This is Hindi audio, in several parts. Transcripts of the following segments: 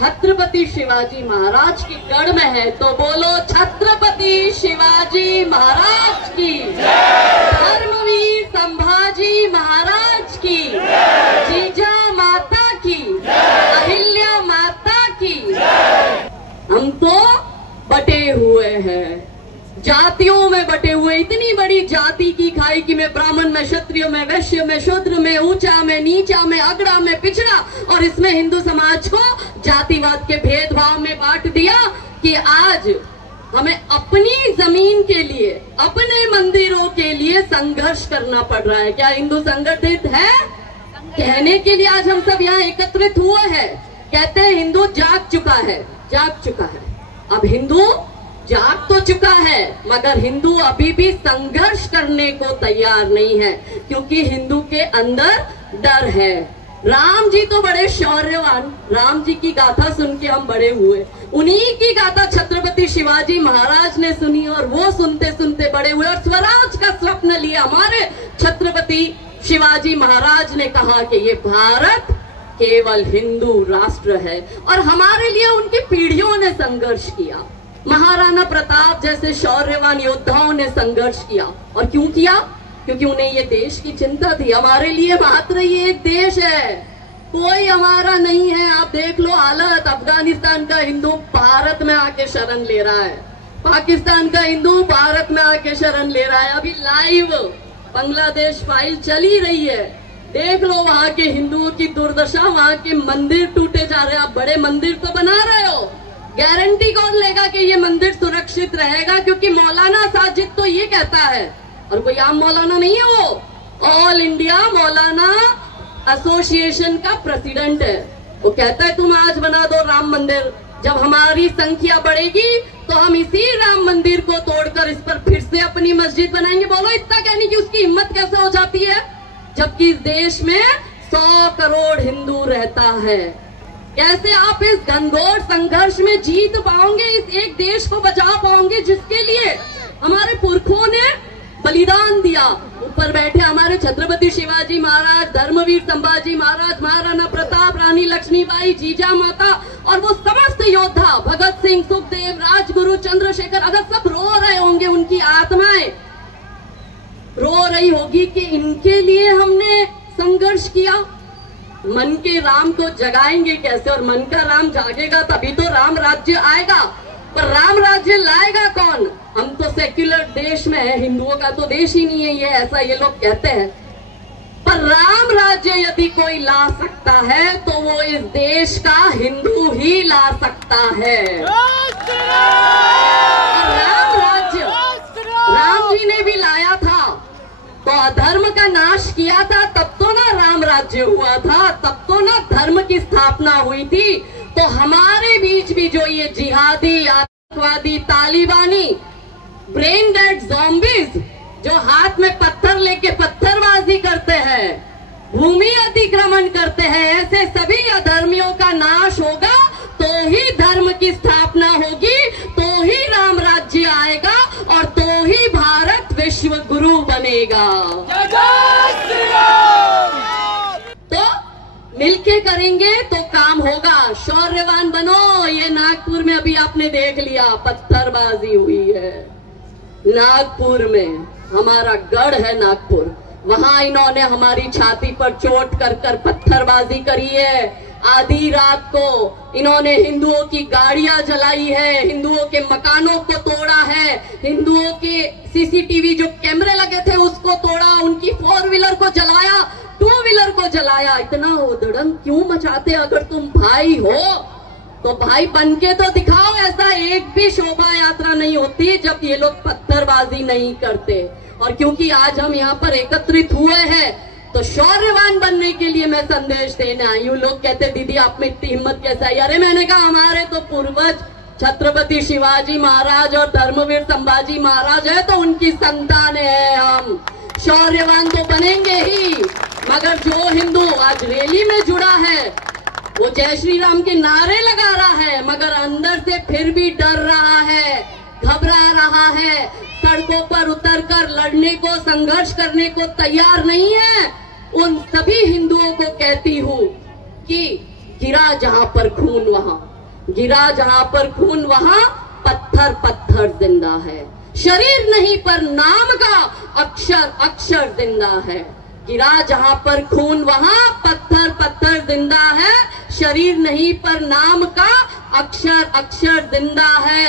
छत्रपति शिवाजी महाराज की गढ़ में है, तो बोलो छत्रपति शिवाजी महाराज की, धर्मवीर संभाजी महाराज की, जीजा माता की, अहिल्या माता की। हम तो बटे हुए हैं, जातियों में बटे हुए, इतनी बड़ी जाति की खाई कि मैं ब्राह्मण में, क्षत्रिय में, वैश्य में, शूद्र में, ऊंचा में, नीचा में, अगड़ा में, पिछड़ा, और इसमें हिंदू समाज को जातिवाद के भेदभाव में बांट दिया कि आज हमें अपनी जमीन के लिए, अपने मंदिरों के लिए संघर्ष करना पड़ रहा है। क्या हिंदू संगठित है? कहने के लिए आज हम सब यहाँ एकत्रित हुए हैं। कहते हैं हिंदू जाग चुका है, जाग चुका है। अब हिंदू जाग तो चुका है, मगर हिंदू अभी भी संघर्ष करने को तैयार नहीं है, क्योंकि हिंदू के अंदर डर है। राम जी तो बड़े शौर्यवान, राम जी की गाथा सुन के हम बड़े हुए, उन्हीं की गाथा छत्रपति शिवाजी महाराज ने सुनी और वो सुनते सुनते बड़े हुए, और स्वराज का स्वप्न लिया हमारे छत्रपति शिवाजी महाराज ने। कहा कि ये भारत केवल हिंदू राष्ट्र है, और हमारे लिए उनकी पीढ़ियों ने संघर्ष किया। महाराणा प्रताप जैसे शौर्यवान योद्धाओं ने संघर्ष किया, और क्यों किया? क्योंकि उन्हें ये देश की चिंता थी। हमारे लिए मात्र ये एक देश है, कोई हमारा नहीं है। आप देख लो हालत, अफगानिस्तान का हिंदू भारत में आके शरण ले रहा है, पाकिस्तान का हिंदू भारत में आके शरण ले रहा है। अभी लाइव बांग्लादेश फाइल चली रही है, देख लो वहां के हिंदुओं की दुर्दशा, वहां के मंदिर टूटे जा रहे हैं। आप बड़े मंदिर तो बना रहे हो, गारंटी कौन लेगा कि ये मंदिर सुरक्षित रहेगा? क्योंकि मौलाना साजिद तो ये कहता है, और कोई आम मौलाना नहीं है, वो ऑल इंडिया मौलाना एसोसिएशन का प्रेसिडेंट है। वो कहता है तुम आज बना दो राम मंदिर, जब हमारी संख्या बढ़ेगी तो हम इसी राम मंदिर को तोड़कर इस पर फिर से अपनी मस्जिद बनाएंगे। बोलो इतना कहने की उसकी हिम्मत कैसे हो जाती है, जबकि इस देश में 100 करोड़ हिंदू रहता है। कैसे आप इस घनघोर संघर्ष में जीत पाओगे, इस एक देश को बचा पाओगे जिसके लिए हमारे पुरखों ने बलिदान दिया? ऊपर बैठे हमारे छत्रपति शिवाजी महाराज, धर्मवीर संभाजी महाराज, महाराणा प्रताप, रानी लक्ष्मीबाई, जीजा माता, और वो समस्त योद्धा भगत सिंह, सुखदेव, राजगुरु, चंद्रशेखर, अगर सब रो रहे होंगे, उनकी आत्माएं रो रही होगी कि इनके लिए हमने संघर्ष किया। मन के राम को जगाएंगे कैसे? और मन का राम जागेगा तभी तो राम राज्य आएगा। पर राम राज्य लाएगा कौन? हम तो सेक्युलर देश में है, हिंदुओं का तो देश ही नहीं है ये, ऐसा ये लोग कहते हैं। पर राम राज्य यदि कोई ला सकता है तो वो इस देश का हिंदू ही ला सकता है। राम राज्य राम जी ने भी लाया था, तो अधर्म का नाश किया था, तब तो ना राम राज्य हुआ था, तब तो ना धर्म की स्थापना हुई थी। तो हमारे बीच भी जो ये जिहादी, आतंकवादी, तालिबानी, ब्रेन डेड ज़ॉम्बीज जो हाथ में पत्थर लेके पत्थरबाजी करते हैं, भूमि अतिक्रमण करते हैं, ऐसे सभी अधर्मियों का नाश होगा तो ही धर्म की स्थापना होगी, तो ही राम राज्य आएगा, और तो ही भारत विश्व गुरु बनेगा। तो मिलके करेंगे तो काम होगा। शौर्यवान बनो। ये नागपुर में अभी आपने देख लिया पत्थरबाजी हुई है, नागपुर में, हमारा गढ़ है नागपुर, वहां इन्होंने हमारी छाती पर चोट कर कर पत्थरबाजी करी है। आधी रात को इन्होंने हिंदुओं की गाड़ियां जलाई है, हिंदुओं के मकानों को तोड़ा है, हिंदुओं के सीसीटीवी जो कैमरे लगे थे उसको तोड़ा, उनकी 4 व्हीलर को जलाया, 2 व्हीलर को जलाया। इतना उधड़म क्यों मचाते? अगर तुम भाई हो तो भाई बन के तो दिखाओ। ऐसा एक भी शोभा यात्रा नहीं होती जब ये लोग पत्थरबाजी नहीं करते। और क्योंकि आज हम यहाँ पर एकत्रित हुए हैं तो शौर्यवान बनने के लिए मैं संदेश देने आई हूँ। लोग कहते दीदी आप में इतनी हिम्मत कैसे आई? अरे मैंने कहा हमारे तो पूर्वज छत्रपति शिवाजी महाराज और धर्मवीर संभाजी महाराज है, तो उनकी संतान है हम। शौर्यवान तो बनेंगे ही, मगर जो हिंदू आज रैली में जुड़ा है वो जय श्री राम के नारे लगा रहा है, मगर अंदर से फिर भी डर रहा है, घबरा रहा है, सड़कों पर उतरकर लड़ने को, संघर्ष करने को तैयार नहीं है, उन सभी हिंदुओं को कहती हूँ कि गिरा जहां पर खून वहां गिरा जहां पर खून वहां पत्थर पत्थर जिंदा है। शरीर नहीं पर नाम का अक्षर अक्षर जिंदा है। गिरा जहां पर खून वहां पत्थर पत्थर जिंदा है। शरीर नहीं पर नाम का अक्षर अक्षर जिंदा है।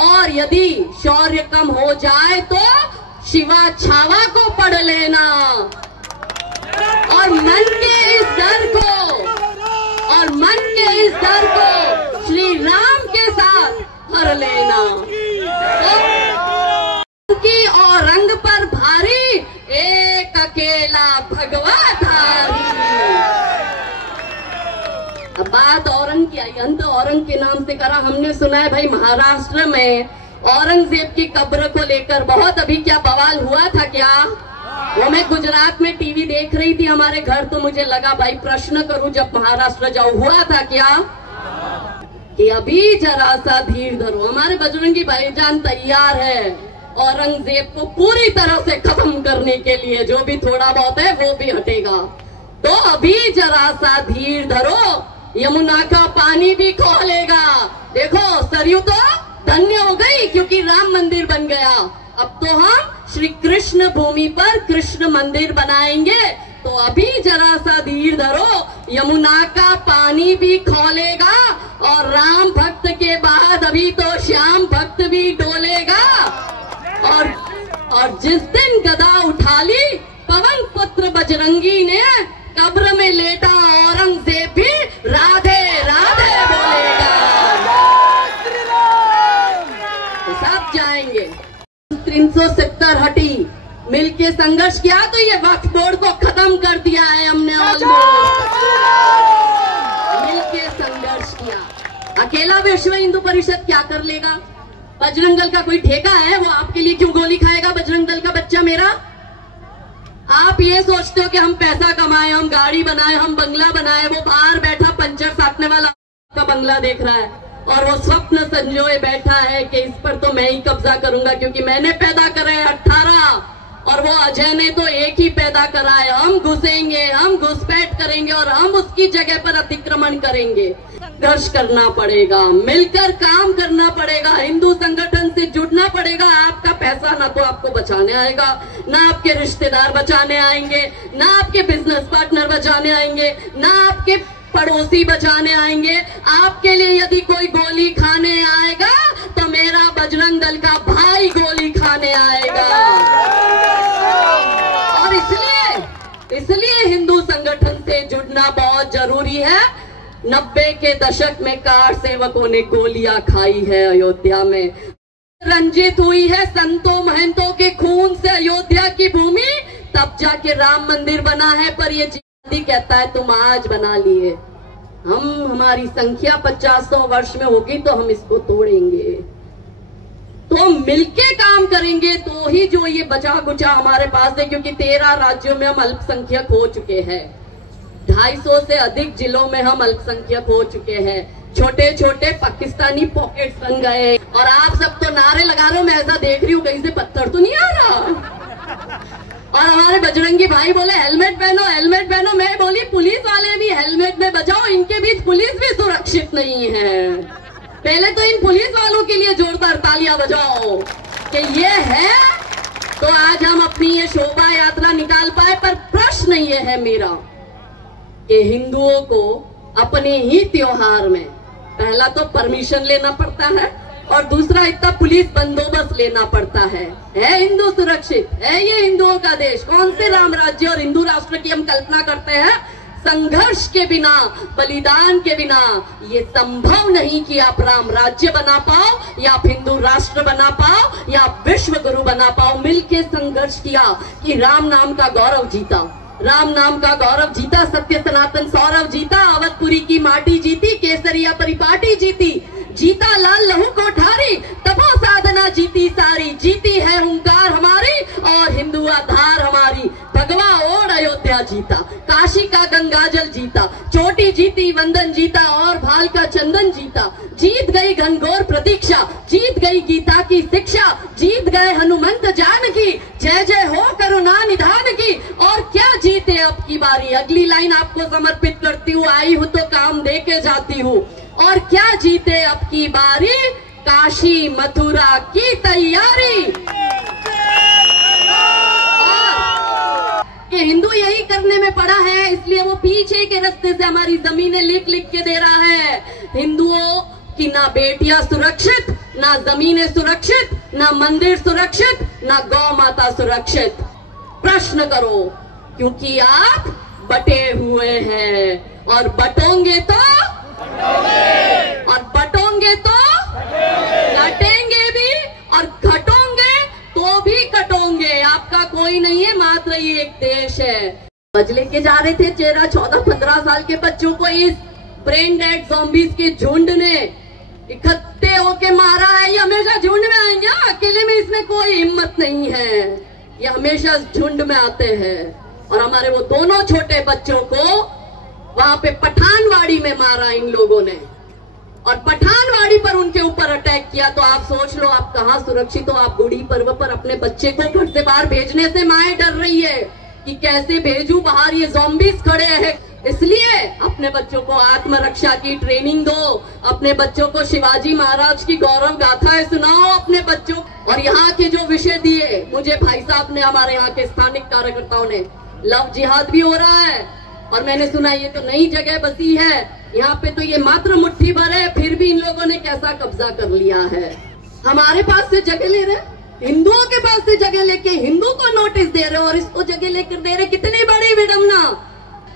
और यदि शौर्य कम हो जाए तो शिवा छावा को पढ़ लेना और मन के इस डर को श्री राम के साथ हर लेना। की औरंग पर भारी एक अकेला भगवा धारी। अब बात औरंग की आई, अंत औरंग के नाम से करा। हमने सुना है भाई महाराष्ट्र में औरंगजेब की कब्र को लेकर बहुत अभी क्या बवाल हुआ था क्या? वो मैं गुजरात में टीवी देख रही थी हमारे घर, तो मुझे लगा भाई प्रश्न करूं जब महाराष्ट्र जाऊं, हुआ था क्या कि अभी जरा सा धीर धरो। हमारे बजरंगी भाईजान तैयार है औरंगजेब को पूरी तरह से खत्म करने के लिए, जो भी थोड़ा बहुत है वो भी हटेगा। तो अभी जरा सा धीर धरो, यमुना का पानी भी खोलेगा। देखो सरयू तो धन्य हो गई क्योंकि राम मंदिर बन गया। अब तो हम श्री कृष्ण भूमि पर कृष्ण मंदिर बनाएंगे। तो अभी जरा सा धीर धरो, यमुना का पानी भी खोलेगा और राम भक्त के बाद अभी तो श्याम भक्त भी डोलेगा। और जिस दिन गदा उठा ली पवन पुत्र बजरंगी ने, कब्र में लेटा औरंगजेब भी राधे राधे बोलेगा। तो सब जाएंगे। 370 हटी, मिलके संघर्ष किया तो ये वक्फ बोर्ड को खत्म कर दिया है हमने। मिलके संघर्ष किया। अकेला विश्व हिंदू परिषद क्या कर लेगा? बजरंग दल का कोई ठेका है? वो आपके लिए क्यों गोली खाएगा बजरंग दल का बच्चा मेरा? आप ये सोचते हो कि हम पैसा कमाए, हम गाड़ी बनाए, हम बंगला बनाए। वो बाहर बैठा पंचर साटने वाला का बंगला देख रहा है और वो स्वप्न संजोए बैठा है कि इस पर तो मैं ही कब्जा करूंगा क्योंकि मैंने पैदा करा है 18 और वो अजय ने तो एक ही पैदा करा है। हम घुसेंगे, हम घुसपैठ करेंगे और हम उसकी जगह पर अतिक्रमण करेंगे। संघर्ष करना पड़ेगा, मिलकर काम करना पड़ेगा, हिंदू संगठन से जुड़ना पड़ेगा। आपका पैसा ना तो आपको बचाने आएगा, ना आपके रिश्तेदार बचाने आएंगे, ना आपके बिजनेस पार्टनर बचाने आएंगे, ना आपके पड़ोसी बचाने आएंगे। आपके लिए यदि कोई गोली खाने आएगा तो मेरा बजरंग दल का भाई गोली खाने आएगा। और इसलिए हिंदू संगठन से जुड़ना बहुत जरूरी है। 90 के दशक में कार सेवकों ने गोलियां खाई है अयोध्या में, रंजित हुई है संतों महंतों के खून से अयोध्या की भूमि, तब जाके राम मंदिर बना है। पर ये जिहादी कहता है तुम आज बना लिए, हमारी संख्या 50-100 वर्ष में होगी तो हम इसको तोड़ेंगे। तो मिलके काम करेंगे तो ही जो ये बचा कुचा हमारे पास है, क्योंकि 13 राज्यों में हम अल्पसंख्यक हो चुके हैं, 250 से अधिक जिलों में हम अल्पसंख्यक हो चुके हैं। छोटे छोटे पाकिस्तानी पॉकेट्स बन गए और आप सब तो नारे लगा रहे हो, मैं ऐसा देख रही हूँ कहीं से पत्थर तो नहीं आ रहा। और हमारे बजरंगी भाई बोले हेलमेट पहनो, हेलमेट पहनो। मैं बोली पुलिस वाले भी हेलमेट में बचाओ, इनके बीच पुलिस भी सुरक्षित नहीं है। पहले तो इन पुलिस वालों के लिए जोरदार तालियां बजाओ कि ये है तो आज हम अपनी ये शोभा यात्रा निकाल पाए। पर प्रश्न ये है मेरा कि हिंदुओं को अपने ही त्योहार में पहला तो परमिशन लेना पड़ता है और दूसरा इतना पुलिस बंदोबस्त लेना पड़ता है हिंदू सुरक्षित है? ये हिंदुओं का देश, कौन से राम राज्य और हिंदू राष्ट्र की हम कल्पना करते हैं? संघर्ष के बिना, बलिदान के बिना ये संभव नहीं कि आप राम राज्य बना पाओ या आप हिंदू राष्ट्र बना पाओ या आप विश्व गुरु बना पाओ। मिलके संघर्ष किया कि राम नाम का गौरव जीता, राम नाम का गौरव जीता, सत्य सनातन सौरव जीता, अवधपुरी की माटी जीती, केसरिया परिपाटी जीती, जीता लाल लहू कोठारी, तपो साधना जीती सारी, जीती है हुंकार हमारी और हिंदू आधार हमारी। भगवा ओढ़ अयोध्या जीता, काशी का गंगाजल जीता, चोटी जीती, वंदन जीता और भाल का चंदन जीता, जीत गई घनघोर प्रतीक्षा, जीत गई गीता की शिक्षा, जीत गए हनुमंत जानकी, जय जय हो करुणा निधान की। और क्या जीते अब की बारी? अगली लाइन आपको समर्पित करती हूँ, आई हूँ तो काम दे के जाती हूँ। और क्या जीते अब की बारी, काशी मथुरा की तैयारी। कि हिंदू यही करने में पड़ा है, इसलिए वो पीछे के रास्ते से हमारी जमीनें लिख लिख के दे रहा है। हिंदुओं की ना बेटियां सुरक्षित, ना जमीनें सुरक्षित, ना मंदिर सुरक्षित, ना गौ माता सुरक्षित। प्रश्न करो, क्योंकि आप बटे हुए हैं और बटोंगे तो घटेंगे भी और घटोंगे तो भी कटोंगे। आपका कोई नहीं है, मात्र ये एक देश है। बज लेके जा रहे थे 14-15 साल के बच्चों को इस ब्रेन डेड ज़ॉम्बीज के झुंड ने इकट्ठे होके मारा है। ये हमेशा झुंड में आएंगे, अकेले में इसमें कोई हिम्मत नहीं है। ये हमेशा झुंड में आते हैं। और हमारे वो दोनों छोटे बच्चों को वहां पे पठानवाड़ी में मारा इन लोगों ने, और पठानवाड़ी पर उनके ऊपर अटैक किया। तो आप सोच लो आप कहाँ सुरक्षित हो। आप गुड़ी पर्व पर अपने बच्चे को घर से बाहर भेजने से माए डर रही है कि कैसे भेजूं बाहर, ये ज़ॉम्बीज खड़े हैं। इसलिए अपने बच्चों को आत्मरक्षा की ट्रेनिंग दो, अपने बच्चों को शिवाजी महाराज की गौरव गाथाएं सुनाओ अपने बच्चों। और यहाँ के जो विषय दिए मुझे भाई साहब ने, हमारे यहाँ के स्थानिक कार्यकर्ताओं ने, लव जिहाद भी हो रहा है। और मैंने सुना ये तो नई जगह बसी है, यहाँ पे तो ये मात्र मुट्ठी भर है, फिर भी इन लोगों ने कैसा कब्जा कर लिया है। हमारे पास से जगह ले रहे, हिंदुओं के पास से जगह लेके हिंदू को नोटिस दे रहे और इसको जगह लेकर दे रहे। कितनी बड़ी विडम्बना।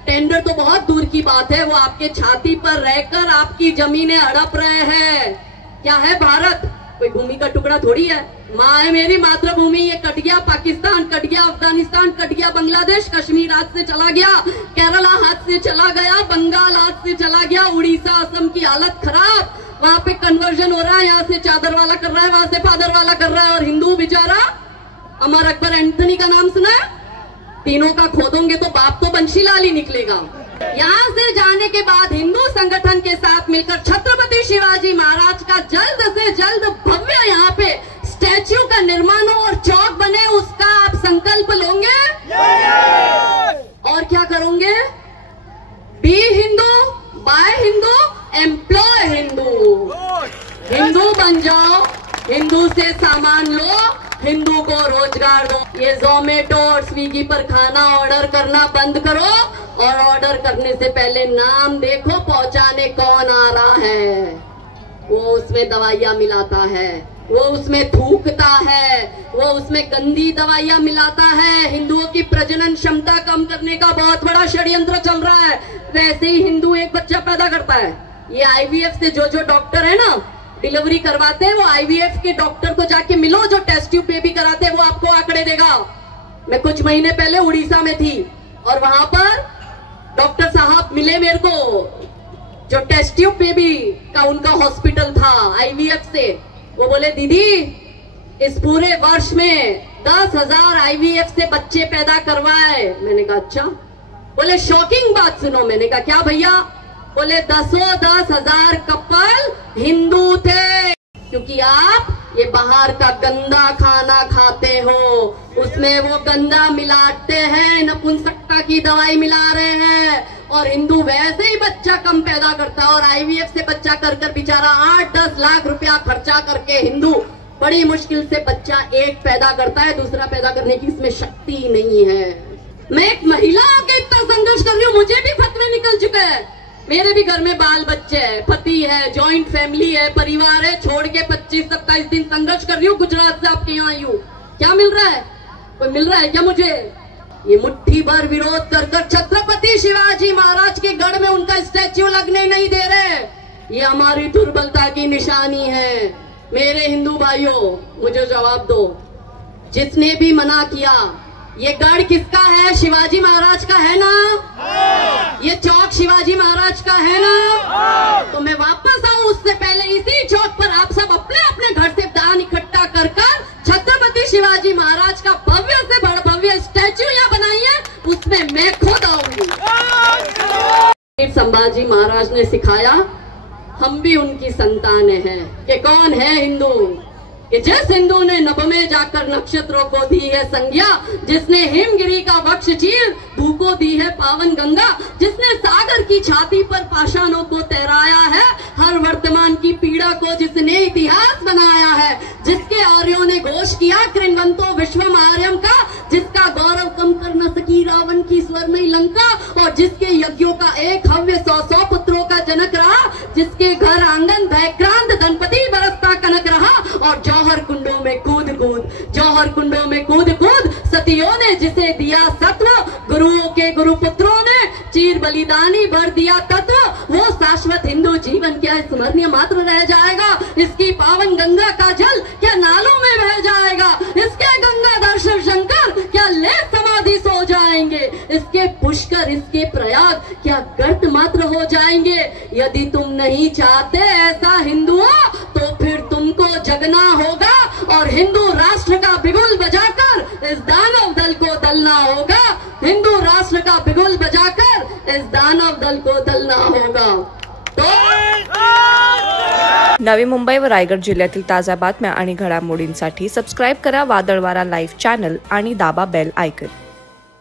टेंडर तो बहुत दूर की बात है, वो आपके छाती पर रहकर आपकी जमीनें हड़प रहे हैं। क्या है भारत? कोई भूमि का टुकड़ा थोड़ी है। माँ है मेरी मातृभूमि, ये कट गया पाकिस्तान, कट गया अफगानिस्तान, कट गया बांग्लादेश, कश्मीर हाथ से चला गया, केरला हाथ से चला गया, बंगाल हाथ से चला गया, उड़ीसा असम की हालत खराब। वहां पे कन्वर्जन हो रहा है, यहाँ से चादर वाला कर रहा है, वहां से फादर वाला कर रहा है। और हिंदू बेचारा, अमर अकबर एंथनी का नाम सुना है? तीनों का खोदोगे तो बाप तो बंशीलाल ही निकलेगा। यहाँ से जाने के बाद हिंदू संगठन के साथ मिलकर छत्रपति शिवाजी महाराज का जल्द से जल्द भव्य यहाँ पे स्टैच्यू का निर्माण हो और चौक बने, उसका आप संकल्प लोगे? और क्या करोगे? Be Hindu, buy Hindu, employ Hindu. Hindu बन जाओ, हिंदू से सामान लो, हिंदू को रोजगार दो। ये जोमेटो और स्विगी पर खाना ऑर्डर करना बंद करो, और ऑर्डर करने से पहले नाम देखो पहुंचाने कौन आ रहा है। वो उसमें दवाइयां मिलाता है, वो उसमें थूकता है, वो उसमें गंदी दवाइयां मिलाता है। हिंदुओं की प्रजनन क्षमता कम करने का बहुत बड़ा षड्यंत्र चल रहा है। वैसे ही हिंदू एक बच्चा पैदा करता है, ये आईवीएफ से जो डॉक्टर है ना डिलीवरी करवाते हैं, वो आईवीएफ के डॉक्टर को जाके मिलो जो टेस्ट ट्यूब बेबी कराते हैं, वो आपको आंकड़े देगा। मैं कुछ महीने पहले उड़ीसा में थी और वहां पर डॉक्टर साहब मिले मेरे को, जो टेस्ट ट्यूब बेबी का उनका हॉस्पिटल था आईवीएफ से। वो बोले दीदी इस पूरे वर्ष में 10,000 आईवीएफ से बच्चे पैदा करवाए। मैंने कहा अच्छा। बोले शॉकिंग बात सुनो। मैंने कहा क्या भैया? बोले 10,000 कपल हिंदू थे। क्योंकि आप ये बाहर का गंदा खाना खाते हो, उसमें वो गंदा मिलाते हैं, नपुंसकता की दवाई मिला रहे हैं। और हिंदू वैसे ही बच्चा कम पैदा करता है, और आईवीएफ से बच्चा कर बेचारा 8-10 लाख रुपया खर्चा करके हिंदू बड़ी मुश्किल से बच्चा एक पैदा करता है, दूसरा पैदा करने की इसमें शक्ति नहीं है। मैं एक महिला के इतना संघर्ष कर रही हूँ, मुझे भी फतवे निकल चुके हैं। मेरे भी घर में बाल बच्चे है, पति है, जॉइंट फैमिली है, परिवार है, छोड़ के 25-27 दिन संघर्ष कर रही हूँ। गुजरात से आपके यहाँ आई हूँ। क्या मिल रहा है? कोई मिल रहा है क्या मुझे? ये मुट्ठी भर विरोध कर छत्रपति शिवाजी महाराज के गढ़ में उनका स्टैच्यू लगने नहीं दे रहे। ये हमारी दुर्बलता की निशानी है। मेरे हिंदू भाइयों, मुझे जवाब दो। जिसने भी मना किया, ये गढ़ किसका है? शिवाजी महाराज का है ना? ये चौक शिवाजी महाराज का है ना? तो मैं वापस आऊं उससे पहले इसी चौक पर आप सब अपने अपने घर से दान इकट्ठा कर छत्रपति शिवाजी महाराज का भव्य से भव्य स्टैच्यू यहाँ बनाइए, उसमें मैं खुद आऊंगी। संभाजी महाराज ने सिखाया, हम भी उनकी संतानें हैं। कि कौन है हिंदू? कि जिस हिंदू ने नभ में जाकर नक्षत्रों को दी है संज्ञा, जिसने हिमगिरी का वक्ष चीर धू को दी है पावन गंगा, जिसने सागर की छाती पर पाषाणों को तैराया है, हर वर्तमान की पीड़ा को जिसने इतिहास बनाया है, जिसके आर्यों ने घोष किया कृण्वन्तो विश्वम आर्यम का, जिसका गौरव कम कर न सकी रावण की स्वर्णमयी लंका, और जिसके यज्ञों का एक हव्य 100 पुत्रों का जनक रहा, जिसके घर आंगन भयक्रांत धनपति बरसता कनक रहा, और जौहर कुंडों में कूद कूद सतियों ने जिसे दिया सत्व, गुरुओं के गुरु पुत्रों ने चीर बलिदानी भर दिया तत्व, वो शाश्वत हिंदू जीवन क्या स्मरणीय मात्र रह जाएगा? इसकी पावन गंगा का जल क्या नालों में बह जाएगा? इसके गंगाधर शिव शंकर क्या ले समाधि सो जाएंगे? इसके पुष्कर, इसके प्रयाग क्या गर्त मात्र हो जाएंगे? यदि तुम नहीं चाहते ऐसा हिंदुओं, तो फिर तुमको जगना होगा और हिंदू राष्ट्र का बिगुल बजाकर इस दानव दल को दलना होगा। हिंदू राष्ट्र का बिगुल बजाकर इस दानव दल को दलना होगा। नवी मुंबई व रायगड जिल्ह्यातील ताज्या बातम्या आणि घडामोडींसाठी सबस्क्राईब करा वादळवारा लाईव्ह चॅनल आणि दाबा बेल आयकॉन।